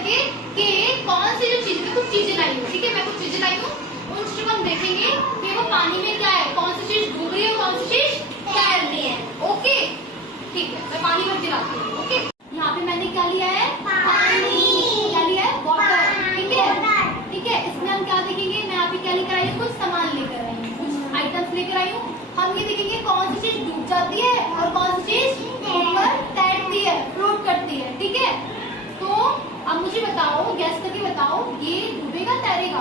करके कि कौन सी जो चीज, कुछ चीजें लाई हूँ, ठीक है, मैं कुछ चीजें लाई हूँ, उन चीजों को हम देखेंगे कि वो पानी में क्या है, कौन सी चीज डूब रही है, कौन सी चीज तैर रही है। ओके ठीक है, मैं पानी भर के लाती हूँ। ओके, यहाँ पे मैंने क्या लिया है, पानी, क्या लिया है, वाटर, ठीक है, ठीक है। इसमें हम क्या देखेंगे, मैं यहाँ पे क्या लेकर आई हूँ, कुछ सामान लेकर आई हूँ, कुछ आइटम्स लेकर आई हूँ। हम ये देखेंगे कौन सी चीज डूब जाती है और कौन सी चीज ऊपर तैरती है, फ्लोट करती है, ठीक है। तो अब मुझे बताओ, गैस करके बताओ, ये डूबेगा तैरेगा?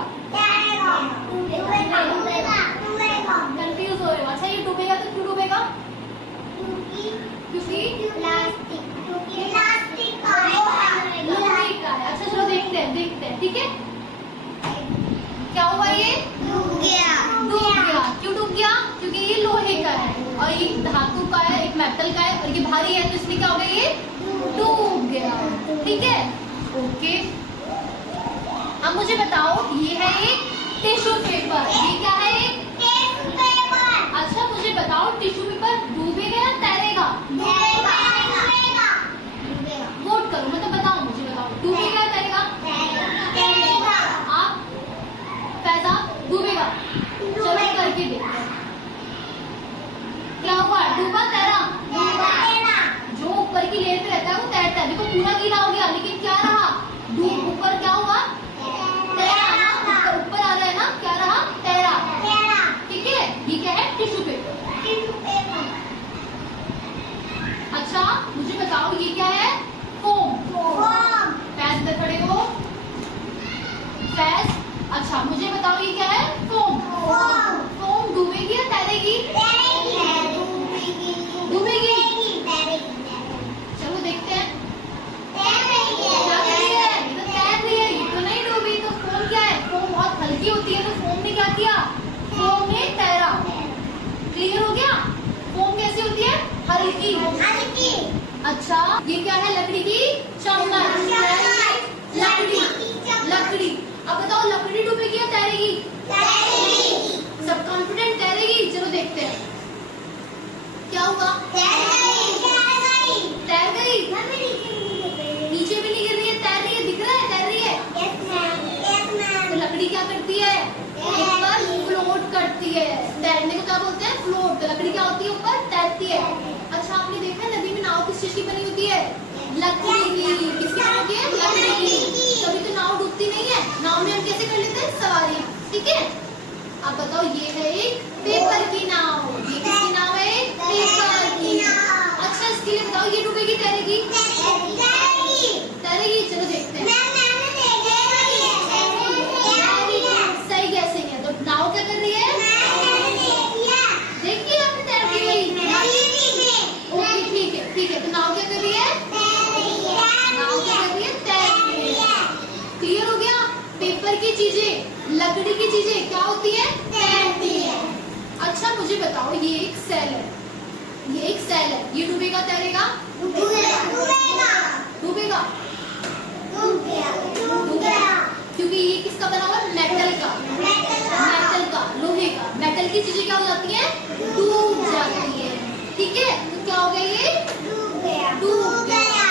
कंफ्यूज हो रहे हो? अच्छा, ये डूबेगा तो क्यों डूबेगा? क्योंकि लोहे का है। अच्छा चलो देखते हैं, ठीक है। क्या हुआ, ये डूब गया। क्यों डूब गया? क्योंकि ये लोहे का है और ये धातु का है, एक मेटल का है, और ये भारी है, तो इसलिए क्या हो गया, ये डूब गया, ठीक है। ओके, अब मुझे बताओ, ये है एक टिश्यू पेपर। ये क्या है, एक टिश्यू पेपर। अच्छा मुझे बताओ, टिश्यू पेपर डूबेगा या तैरेगा? वोट करो, मतलब बताओ, मुझे बताओ, डूबेगा या तैरेगा? आप पैसा डूबेगा? चलो करके देखते हैं क्या हुआ, डूबा तैरा? जो ऊपर की लेयर पे रहता है वो तैरता है। देखो पूरा गीला हो गया, लेकिन क्या रहा, डूब, ऊपर क्या हुआ, तैरा, ऊपर आ रहा है ना, क्या रहा, तैरा, ठीक है। ये क्या है, टिश्यू पेपर। अच्छा मुझे बताओ, ये क्या है, फोम। फैज इधर खड़े हो, फैज। अच्छा मुझे बताओ, ये क्या है, फोम। फोम डूबेगी या तैरेगी? डूबेगी। चलो देखते हैं, क्या कर रही है, ये तो तैर रही है, ये तो नहीं डूबी। तो फोम क्या है, फोम बहुत हल्की होती है, तो फोम ने क्या किया, फोम ने तैरा। क्लियर हो गया? फोम कैसी होती है, हल्की। अच्छा ये क्या है, लकड़ी की चम्मच। लकड़ी। अब बताओ, लकड़ी डूबेगी या तैरेगी? सब कॉन्फिडेंट तैरेगी। चलो देखते हैं क्या हुआ, तैर गई। नीचे भी नहीं गिर रही है, तैर रही है, दिख रहा है, तैर रही है। तो लकड़ी क्या करती है, ऊपर फ्लोट करती है। तैरने को क्या बोलते हैं, फ्लोट। तो लकड़ी क्या होती है, ऊपर तैरती है। अच्छा आपने देखा है नदी में नाव किस चीज की बनी होती है, लकड़ी की। किसकी बनी होती है, लकड़ी की। तभी तो नाव डूबती नहीं है। नाव में हम कैसे कर लेते हैं, सवारी, ठीक है। अब बताओ, ये है एक पेपर की नाव। ये किसकी नाव है, पेपर की। अच्छा इसके लिए बताओ, ये डूबेगी तैरेगी? तैरेगी। चलो देखते हैं, सही गैसिंग है। तो नाव क्या कर रही है, देखिए आपने तैरती हुई। ओके ठीक है। तो नाव क्या कर रही है, नाव क्या कर रही है, तैर रही है। क्लियर हो गया? पेपर की चीजें, लकड़ी की चीजें क्या होती है, तैरती है। अच्छा मुझे बताओ, ये एक सेल है, ये डूबेगा तैरेगा? डूबेगा। क्योंकि ये किसका बना हुआ है, मेटल का, लोहे का। मेटल की चीजें क्या हो जाती है, डूब जाती है, ठीक है। तो क्या हो गया, ये डूब गया।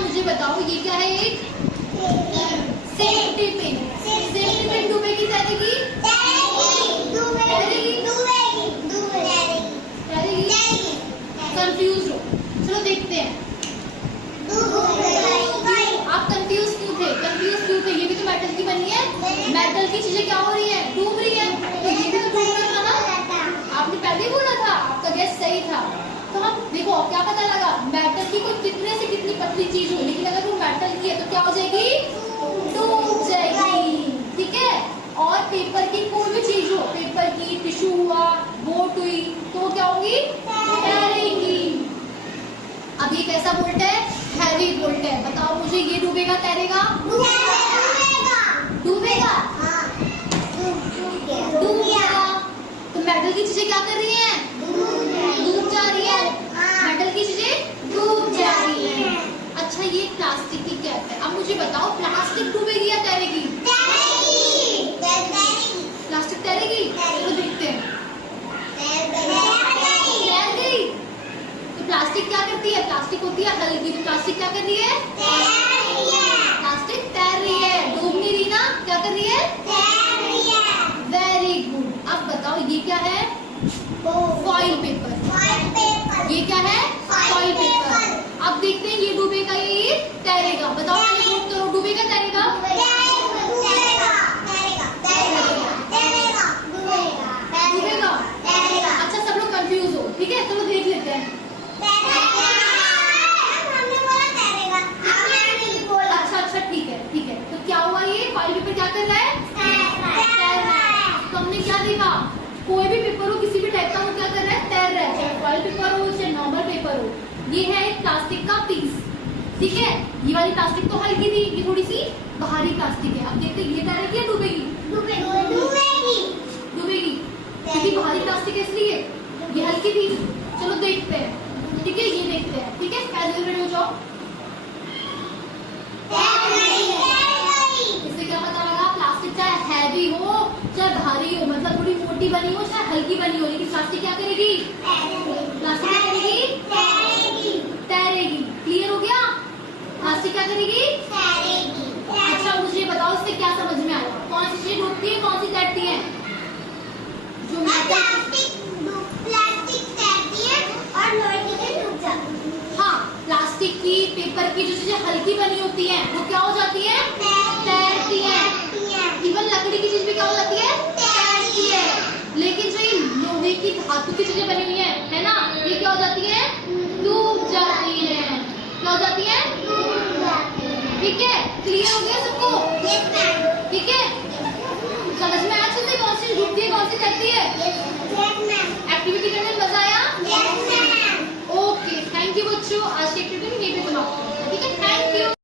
मुझे बताओ, ये क्या है, एक सेफ्टी पिन। सेफ्टी पिन डूबेगी तैरेगी? कंफ्यूज हो? चलो देखते हैं, आप कंफ्यूज क्यों थे? ये भी तो मेटल की बनी है। मेटल की चीजें क्या हो रही है, डूब रही है, तो ये भी तो डूबना था ना। आपने पहले बोला था, आपका गैस सही था। तो हम देखो क्या पता लगा, मेटल की कोई कितने से कितनी पतली चीज हो, लेकिन अगर वो मेटल की है तो क्या हो जाएगी, डूब जाएगी, ठीक है। और पेपर की कोई भी चीज हो, पेपर की, टिश्यू हुआ, बोट हुई, तो क्या होगी, तैरेगी। अब ये कैसा बोल्ट है, हैवी बोल्ट है। बताओ मुझे, ये डूबेगा तैरेगा? डूबेगा। तो मेटल की चीजें क्या कर रही हैं, डूब जा रही है। मेटल की चीजें डूब जा रही है। अच्छा ये प्लास्टिक की कैप है। अब मुझे बताओ, प्लास्टिक डूबेगी या तैरेगी? प्लास्टिक तैरेगी। चलो देखते हैं, तैर गई। तो प्लास्टिक क्या करती है, प्लास्टिक प्लास्टिक होती है हल्की, तो प्लास्टिक क्या कर रही है? प्लास्टिक तैर रही है, डूब नहीं रही ना, क्या कर रही है? Very good. अब बताओ ये क्या है? Foil paper. ये क्या है? Foil paper. अब देखते हैं ये डूबेगा या ये तैरेगा। बताओ पहले वोट करो, डूबेगा तैरेगा? डूबेगा। अच्छा सब लोग कंफ्यूज हो, ठीक है, चलो देख लेते हैं। अच्छा ठीक है, ठीक है। तो क्या हुआ, ये फॉइल पेपर क्या कर रहा है? तैर रहा है। तो हमने क्या देखा, कोई भी पेपर हो किसी भी टाइप का, वो क्या कर रहा है? तैर रहा है, चाहे फॉइल पेपर हो चाहे नॉर्मल पेपर हो। ये है एक प्लास्टिक का पीस, ठीक है। ये वाली प्लास्टिक तो हल्की थी, ये थोड़ी सी भारी प्लास्टिक है। अब देखते हैं ये तैरेगी या डूबेगी? डूबेगी, क्योंकि भारी प्लास्टिक है इसलिए। ये हल्की थी, चलो देखते हैं, ठीक है, ये देखते हैं, ठीक है। कैजुअल हो जाओ। इससे क्या पता लगा, प्लास्टिक चाहे हैवी हो चाहे भारी हो, मतलब थोड़ी मोटी बनी हो चाहे हल्की बनी हो, लेकिन प्लास्टिक क्या करेगी? प्लास्टिक क्या करेगी? तैरेगी। क्लियर हो गया? प्लास्टिक क्या करेगी? अच्छा मुझे बताओ इससे क्या समझ में आया, कौन सी चीज डूबती है, कौन सी तैरती है? जो हाँ, प्लास्टिक की, पेपर की जो चीजें हल्की बनी होती हैं वो क्या हो जाती है? तैरती है। इवन लकड़ी की चीज भी क्या हो जाती है? तैरती है। लेकिन जो ये लोहे की, धातु की चीजें बनी हुई है ना, ये क्या हो जाती है? डूब जाती है। क्या हो जाती है? ठीक है, क्लियर हो गया सबको? ठीक है, समझ में आया? कौन सी डूबती है कौन सी तैरती है?